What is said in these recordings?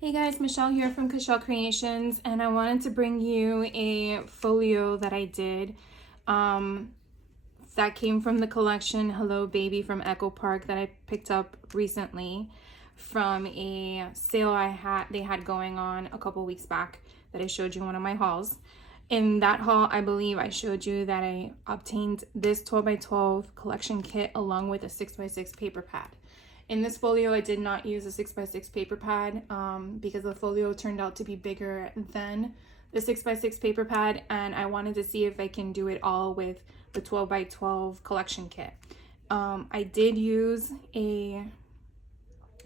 Hey guys, Michelle here from Michelle Creations, and I wanted to bring you a folio that I did that came from the collection Hello Baby from Echo Park that I picked up recently from a sale they had going on a couple weeks back that I showed you in one of my hauls. In that haul, I believe I showed you that I obtained this 12x12 collection kit along with a 6x6 paper pad. In this folio, I did not use a 6x6 paper pad because the folio turned out to be bigger than the 6x6 paper pad, and I wanted to see if I can do it all with the 12x12 collection kit. I did use a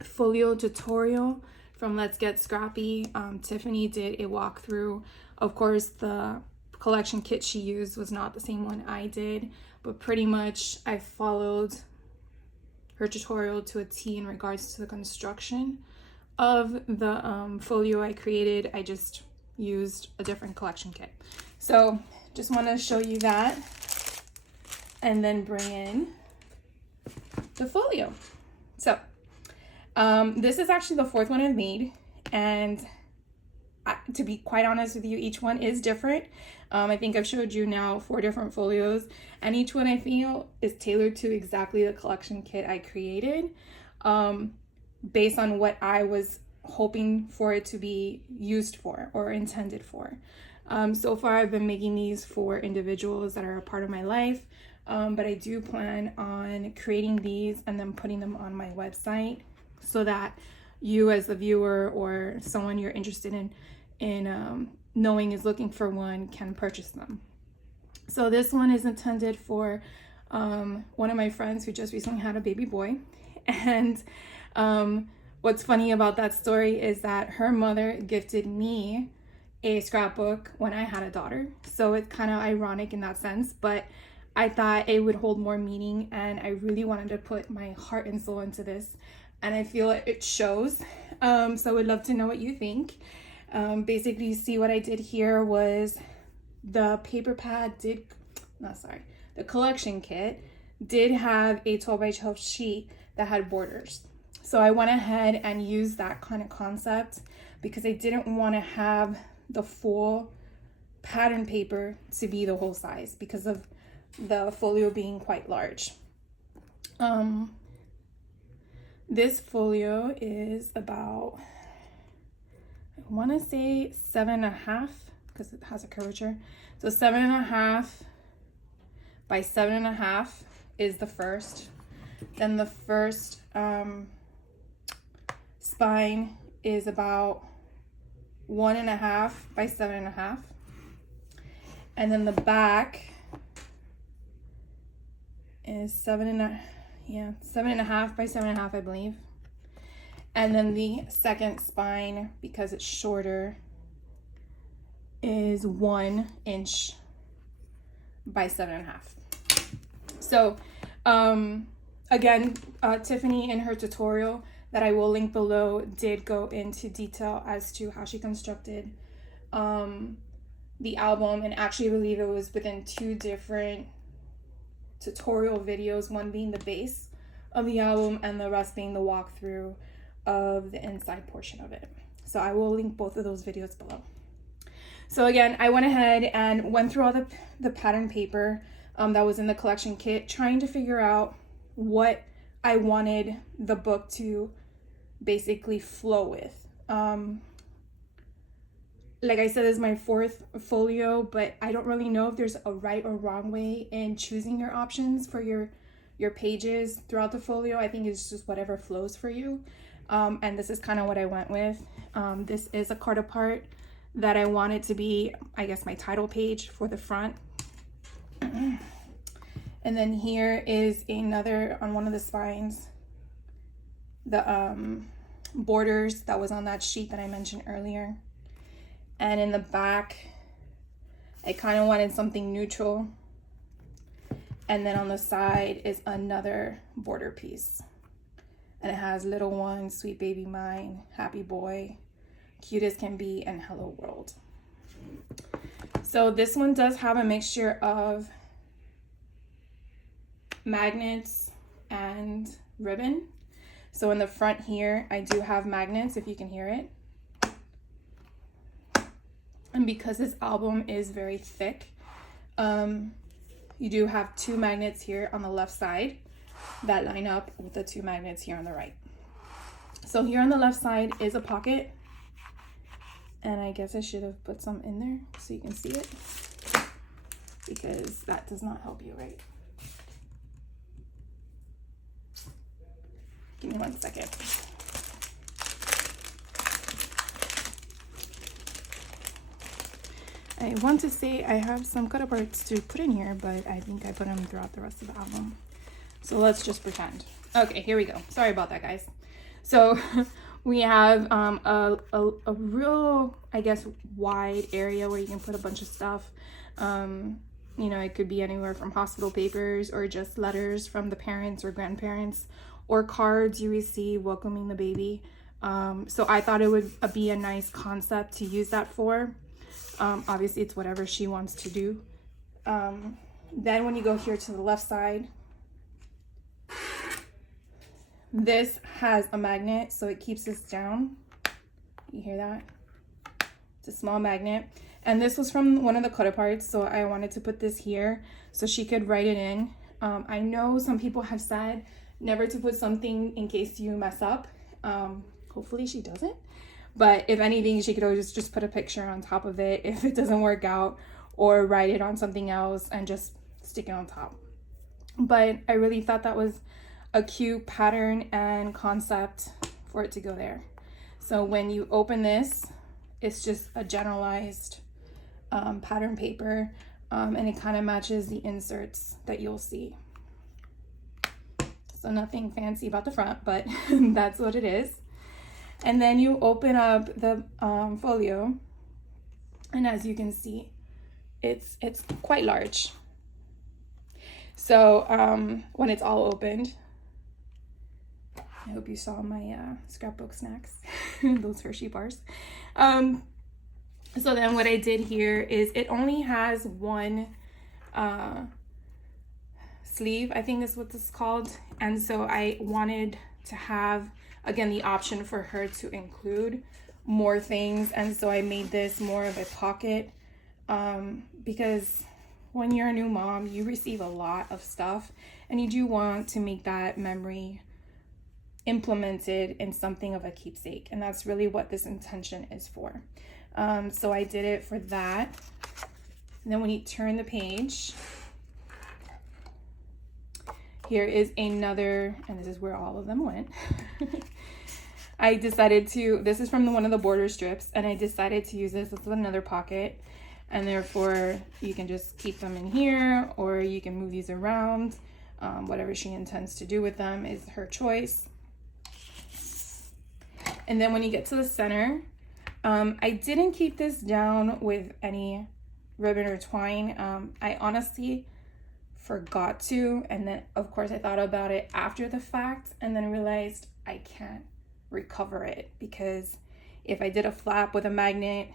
folio tutorial from Let's Get Scrappy. Tiffany did a walkthrough. Of course, the collection kit she used was not the same one I did, but pretty much I followed her tutorial to a T in regards to the construction of the folio I created. I just used a different collection kit. So just want to show you that and then bring in the folio. So this is actually the fourth one I've made, and to be quite honest with you, each one is different. I think I've showed you now 4 different folios, and each one I feel is tailored to exactly the collection kit I created based on what I was hoping for it to be used for or intended for. So far I've been making these for individuals that are a part of my life, but I do plan on creating these and then putting them on my website so that you as the viewer or someone you're interested in knowing is looking for one can purchase them. So this one is intended for one of my friends who just recently had a baby boy. And what's funny about that story is that her mother gifted me a scrapbook when I had a daughter. So it's kind of ironic in that sense, but I thought it would hold more meaning, and I really wanted to put my heart and soul into this, and I feel it shows. So I would love to know what you think. Basically, you see what I did here was the paper pad the collection kit did have a 12x12 sheet that had borders. So I went ahead and used that kind of concept because I didn't want to have the full pattern paper to be the whole size because of the folio being quite large. This folio is about, I want to say 7.5 because it has a curvature. So 7.5 by 7.5 is the first. Then the first spine is about 1.5 by 7.5. And then the back is 7.5 by 7.5, I believe. And then the second spine, because it's shorter, is 1 inch by 7.5. So again, Tiffany in her tutorial that I will link below did go into detail as to how she constructed the album, and actually I believe it was within 2 different tutorial videos, one being the base of the album and the rest being the walkthrough of the inside portion of it. So I will link both of those videos below. So again, I went ahead and went through all the pattern paper that was in the collection kit, trying to figure out what I wanted the book to basically flow with. Like I said, this is my 4th folio, but I don't really know if there's a right or wrong way in choosing your options for your pages throughout the folio. I think it's just whatever flows for you. And this is kind of what I went with. This is a card apart that I wanted to be, I guess, my title page for the front. And then here is another on one of the spines, the borders that was on that sheet that I mentioned earlier. And in the back, I kind of wanted something neutral. And then on the side is another border piece. And it has little one, sweet baby mine, happy boy, cute as can be, and hello world. So this one does have a mixture of magnets and ribbon. So in the front here, I do have magnets, if you can hear it. And because this album is very thick, you do have 2 magnets here on the left side that line up with the 2 magnets here on the right. So here on the left side is a pocket, and I guess I should have put some in there so you can see it, because that does not help you, right? Give me 1 second. I want to say I have some cut aparts to put in here, but I think I put them throughout the rest of the album. So let's just pretend. Okay, here we go. Sorry about that, guys. So we have a real, I guess, wide area where you can put a bunch of stuff. You know, it could be anywhere from hospital papers or just letters from the parents or grandparents, or cards you receive welcoming the baby. So I thought it would be a nice concept to use that for. Obviously, it's whatever she wants to do. Then when you go here to the left side, this has a magnet, so it keeps this down. You hear that? It's a small magnet. And this was from one of the cut aparts, so I wanted to put this here so she could write it in. I know some people have said never to put something in case you mess up. Hopefully she doesn't. But if anything, she could always just put a picture on top of it if it doesn't work out, or write it on something else and just stick it on top. But I really thought that was a cute pattern and concept for it to go there. So when you open this, it's just a generalized pattern paper, and it kind of matches the inserts that you'll see. So nothing fancy about the front, but that's what it is. And then you open up the folio, and as you can see, it's quite large. So when it's all opened, I hope you saw my scrapbook snacks, those Hershey bars. So then what I did here is it only has one sleeve, I think is what this is called. And so I wanted to have, again, the option for her to include more things. And so I made this more of a pocket, because when you're a new mom, you receive a lot of stuff, and you do want to make that memory implemented in something of a keepsake. And that's really what this intention is for. So I did it for that. And then when you turn the page, here is another, and this is where all of them went. I decided to, this is from one of the border strips, and I decided to use this as another pocket, and therefore you can just keep them in here, or you can move these around. Whatever she intends to do with them is her choice. And then when you get to the center, I didn't keep this down with any ribbon or twine. I honestly forgot to, and then of course I thought about it after the fact, and then realized I can't recover it, because if I did a flap with a magnet,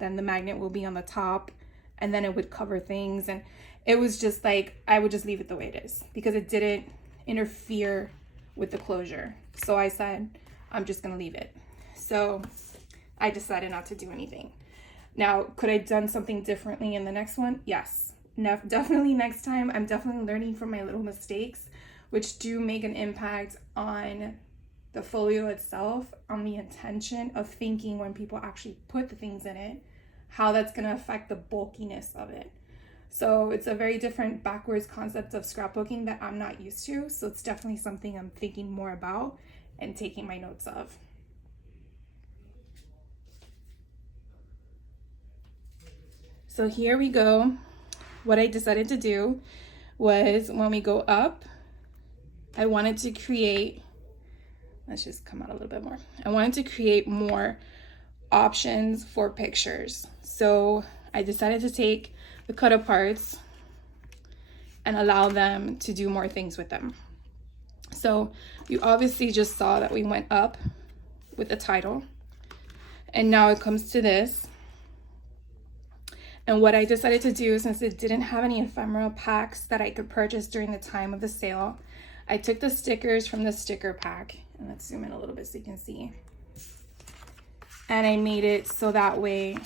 then the magnet will be on the top, and then it would cover things, and it was just like, I would just leave it the way it is, because it didn't interfere with the closure. So I said, I'm just gonna leave it. So I decided not to do anything. Now, could I have done something differently in the next one? Yes, definitely next time. I'm definitely learning from my little mistakes, which do make an impact on the folio itself, on the intention of thinking when people actually put the things in it, how that's gonna affect the bulkiness of it. So it's a very different backwards concept of scrapbooking that I'm not used to. So it's definitely something I'm thinking more about and taking my notes of. So here we go. What I decided to do was, when we go up, I wanted to create, let's just come out a little bit more. I wanted to create more options for pictures. So I decided to take the cut aparts and allow them to do more things with them. So you obviously just saw that we went up with the title, and now it comes to this. And what I decided to do, since it didn't have any ephemera packs that I could purchase during the time of the sale, I took the stickers from the sticker pack, and let's zoom in a little bit so you can see. And I made it so that way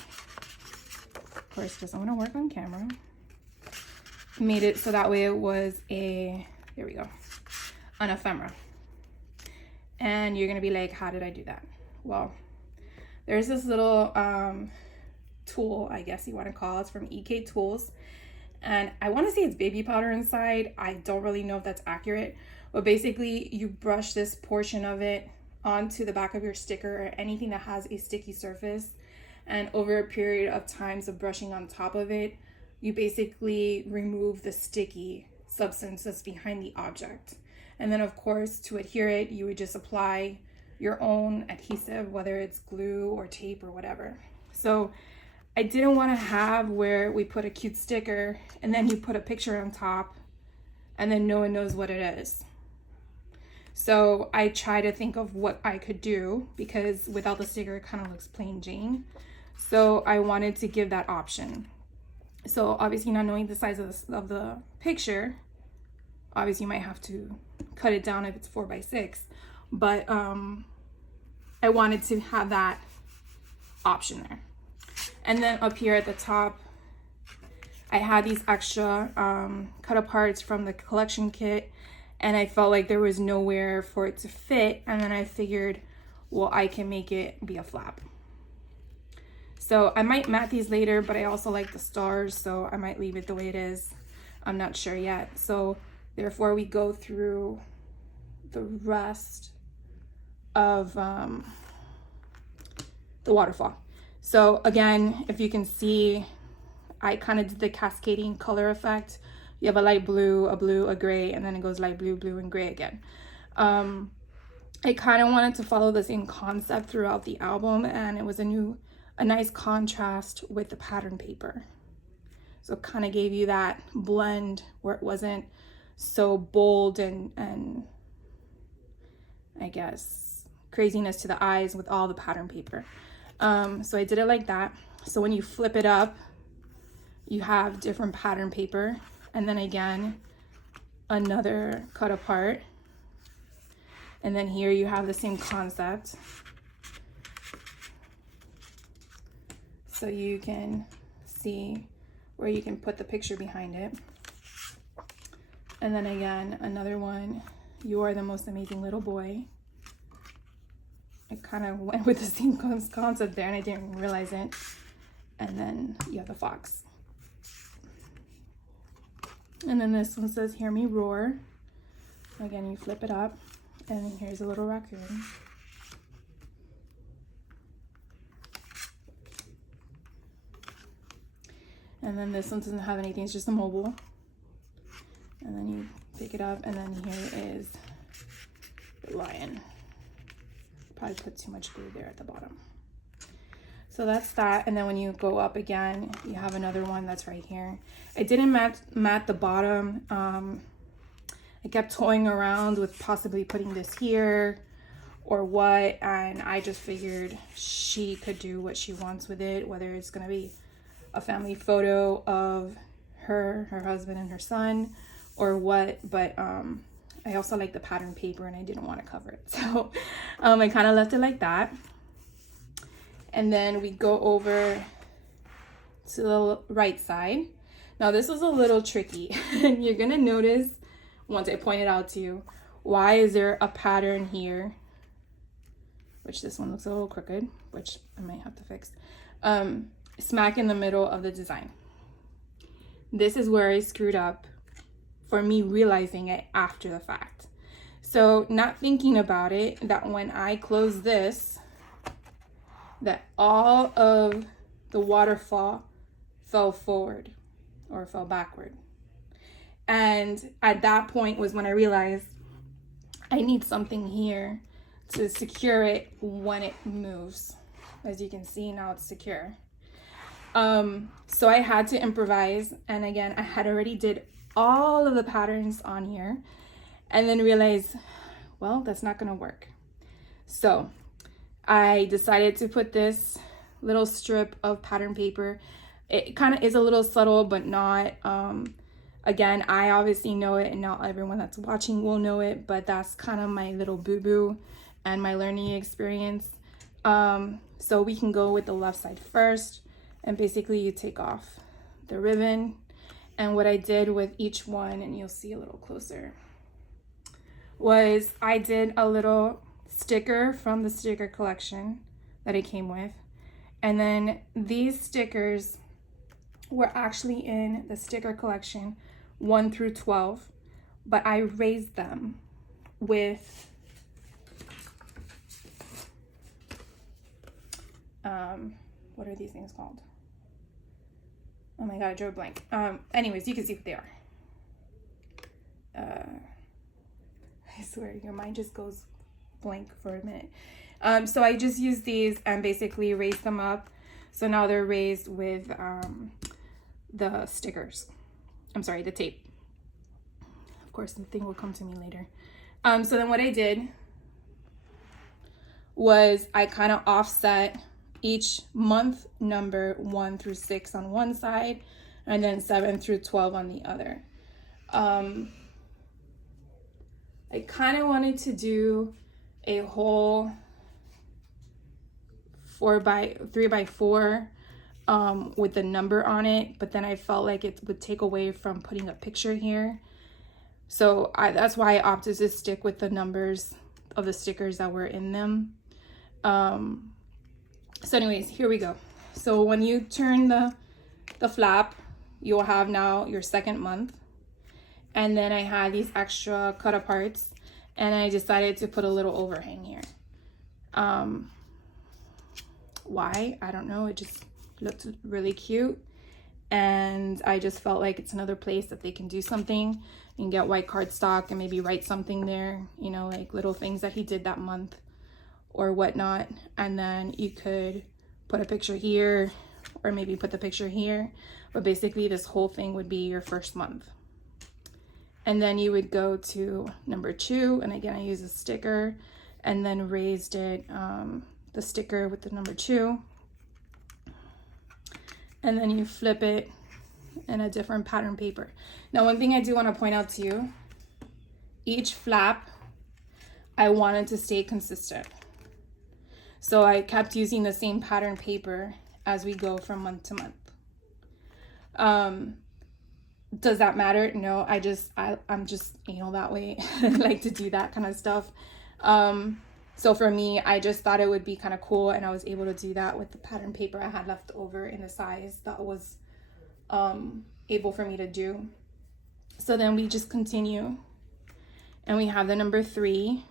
Of course, doesn't want to work on camera. Made it so that way it was a, there we go, an ephemera. And you're gonna be like, how did I do that? Well, there's this little tool, I guess you want to call it, from EK Tools, and I want to say it's baby powder inside. I don't really know if that's accurate, but basically you brush this portion of it onto the back of your sticker or anything that has a sticky surface, and over a period of times of brushing on top of it, you basically remove the sticky substance that's behind the object. And then of course, to adhere it, you would just apply your own adhesive, whether it's glue or tape or whatever. So I didn't want to have where we put a cute sticker and then you put a picture on top and then no one knows what it is. So I try to think of what I could do, because without the sticker it kind of looks plain Jane. So I wanted to give that option. So obviously, not knowing the size of the picture, obviously you might have to cut it down if it's 4x6, but I wanted to have that option there. And then up here at the top, I had these extra cut aparts from the collection kit, and I felt like there was nowhere for it to fit, and then I figured, well, I can make it be a flap. So I might mat these later, but I also like the stars, so I might leave it the way it is. I'm not sure yet. So therefore we go through the rest of the waterfall. So again, if you can see, I kind of did the cascading color effect. You have a light blue, a blue, a gray, and then it goes light blue, blue, and gray again. I kind of wanted to follow the same concept throughout the album, and it was a nice contrast with the pattern paper. So it kind of gave you that blend where it wasn't so bold and I guess craziness to the eyes with all the pattern paper. So I did it like that. So when you flip it up, you have different pattern paper, and then again another cut apart, and then here you have the same concept. So you can see where you can put the picture behind it. And then again, another one, you are the most amazing little boy. I kind of went with the same concept there and I didn't realize it. And then you have the fox. And then this one says, hear me roar. Again, you flip it up and here's a little raccoon. And then this one doesn't have anything, it's just a mobile. And then you pick it up, and then here is the lion. Probably put too much glue there at the bottom. So that's that, and then when you go up again, you have another one that's right here. I didn't mat the bottom. I kept toying around with possibly putting this here or what, and I just figured she could do what she wants with it, whether it's gonna be a family photo of her husband and her son or what, but I also like the pattern paper and I didn't want to cover it, so I kind of left it like that. And then we go over to the right side. Now this was a little tricky and you're gonna notice once I point it out to you, why is there a pattern here, which this one looks a little crooked, which I might have to fix, smack in the middle of the design. This is where I screwed up for me realizing it after the fact. So not thinking about it, that when I close this, that all of the waterfall fell forward or fell backward. And at that point was when I realized I need something here to secure it when it moves. As you can see, now it's secure. So I had to improvise, and again, I had already did all of the patterns on here and then realized, well, that's not gonna work. So I decided to put this little strip of pattern paper. It kind of is a little subtle, but not, again, I obviously know it and not everyone that's watching will know it, but that's kind of my little boo-boo and my learning experience. So we can go with the left side first. And basically you take off the ribbon. And what I did with each one, and you'll see a little closer, was I did a little sticker from the sticker collection that it came with. And then these stickers were actually in the sticker collection 1 through 12, but I raised them with what are these things called? Oh my god, I drew a blank. Anyways, you can see what they are. I swear, your mind just goes blank for a minute. So I just used these and basically raised them up. So now they're raised with the stickers. I'm sorry, the tape. Of course, the thing will come to me later. So then what I did was I kind of offset each month number 1 through 6 on one side, and then 7 through 12 on the other. I kind of wanted to do a whole 3x4 with the number on it, but then I felt like it would take away from putting a picture here. So that's why I opted to stick with the numbers of the stickers that were in them. So anyways, here we go. So when you turn the flap, you'll have now your second month. And then I had these extra cut aparts, and I decided to put a little overhang here. Why? I don't know. It just looked really cute. And I just felt like it's another place that they can do something and get white cardstock and maybe write something there, you know, like little things that he did that month or whatnot. And then you could put a picture here or maybe put the picture here. But basically this whole thing would be your first month. And then you would go to number 2. And again, I used a sticker and then raised it, the sticker with the number 2. And then you flip it in a different pattern paper. Now, one thing I do want to point out to you, each flap, I wanted to stay consistent. So I kept using the same pattern paper as we go from month to month. Does that matter? No, I'm just anal that way. I like to do that kind of stuff. So for me, I just thought it would be kind of cool, and I was able to do that with the pattern paper I had left over in the size that was able for me to do. So then we just continue, and we have the number 3,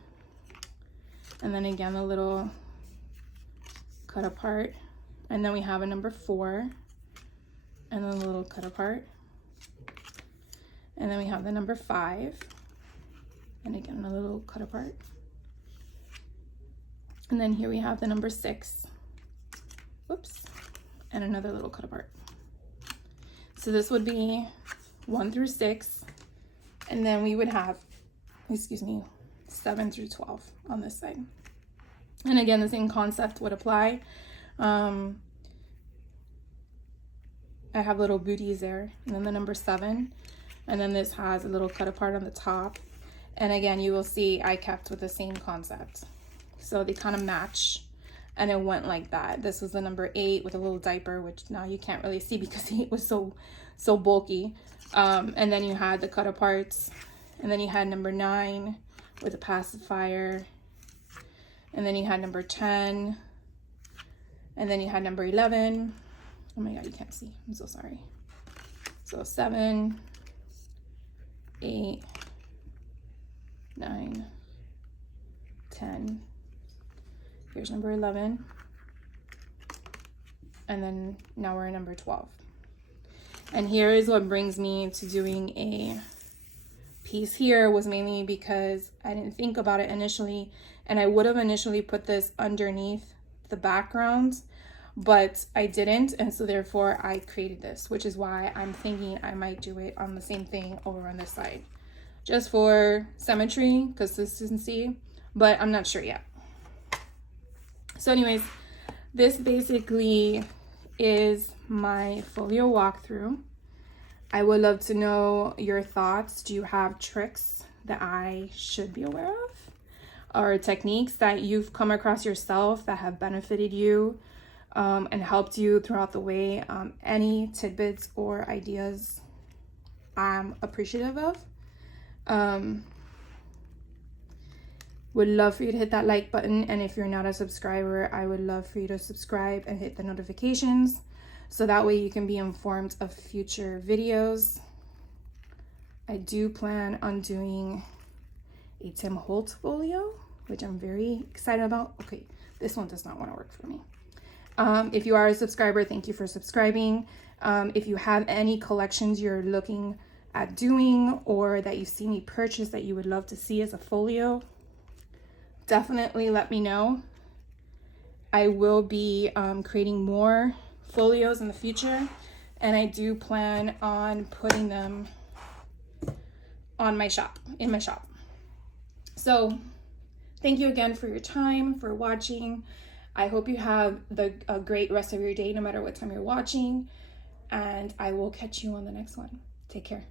and then again the little cut apart, and then we have a number 4, and then a little cut apart, and then we have the number 5, and again a little cut apart. And then here we have the number 6, whoops, and another little cut apart. So this would be 1 through 6, and then we would have, 7 through 12 on this side. And again, the same concept would apply. I have little booties there, and then the number 7, and then this has a little cut apart on the top. And again, you will see I kept with the same concept. So they kind of match, and it went like that. This was the number 8 with a little diaper, which now you can't really see because it was so bulky. And then you had the cut aparts, and then you had number 9 with a pacifier, and then you had number 10, and then you had number 11. Oh my god, you can't see. I'm so sorry. So 7, 8, 9, 10. Here's number 11. And then now we're in number 12. And here is what brings me to doing a piece here, was mainly because I didn't think about it initially, and I would have initially put this underneath the background, but I didn't, and so therefore I created this, which is why I'm thinking I might do it on the same thing over on this side, just for symmetry, consistency, but I'm not sure yet. So anyways, this basically is my folio walkthrough. I would love to know your thoughts. Do you have tricks that I should be aware of, or techniques that you've come across yourself that have benefited you? and helped you throughout the way. Any tidbits or ideas I'm appreciative of. Would love for you to hit that like button, and if you're not a subscriber, I would love for you to subscribe and hit the notifications so that way you can be informed of future videos. I do plan on doing a Tim Holtz folio, which I'm very excited about. Okay, this one does not want to work for me. If you are a subscriber, thank you for subscribing. If you have any collections you're looking at doing or that you've seen me purchase that you would love to see as a folio, definitely let me know. I will be creating more folios in the future, and I do plan on putting them on my shop, in my shop. So thank you again for your time, for watching. I hope you have a great rest of your day, no matter what time you're watching, and I will catch you on the next one. Take care.